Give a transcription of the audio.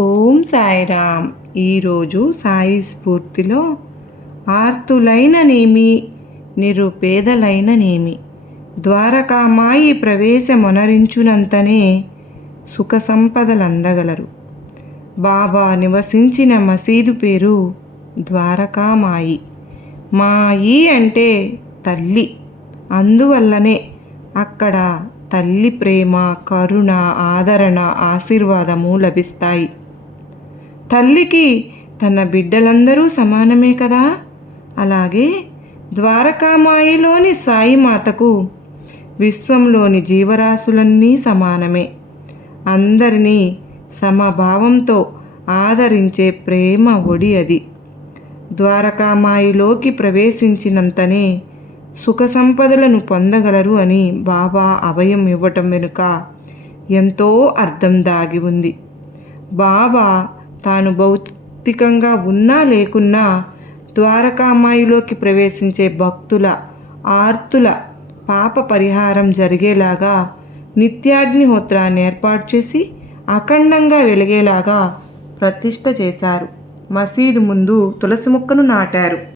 ఓం సాయిరామ్. ఈరోజు సాయి స్ఫూర్తిలో ఆర్తులైననేమి నిరుపేదలైననేమి ద్వారకామాయి ప్రవేశమొనరించునంతనే సుఖ సంపదలందగలరు. బాబా నివసించిన మసీదు పేరు ద్వారకామాయి. మాయి అంటే తల్లి. అందువల్లనే అక్కడ తల్లి ప్రేమ కరుణ ఆదరణ ఆశీర్వాదము లభిస్తాయి. తల్లికి తన బిడ్డలందరూ సమానమే కదా? అలాగే ద్వారకామాయిలోని సాయిమాతకు విశ్వంలోని జీవరాశులన్నీ సమానమే. అందరినీ సమభావంతో ఆదరించే ప్రేమ ఒడి అది. ద్వారకామాయిలోకి ప్రవేశించినంతనే సుఖ సంపదలను పొందగలరు అని బాబా అభయం ఇవ్వటం వెనుక ఎంతో అర్థం దాగి ఉంది. బాబా తాను భౌతికంగా ఉన్నా లేకున్నా ద్వారకామాయిలోకి ప్రవేశించే భక్తుల ఆర్తుల పాప పరిహారం జరిగేలాగా నిత్యాగ్నిహోత్రాన్ని ఏర్పాటు చేసి అఖండంగా వెలిగేలాగా ప్రతిష్ట చేశారు. మసీదు ముందు తులసి మొక్కను నాటారు.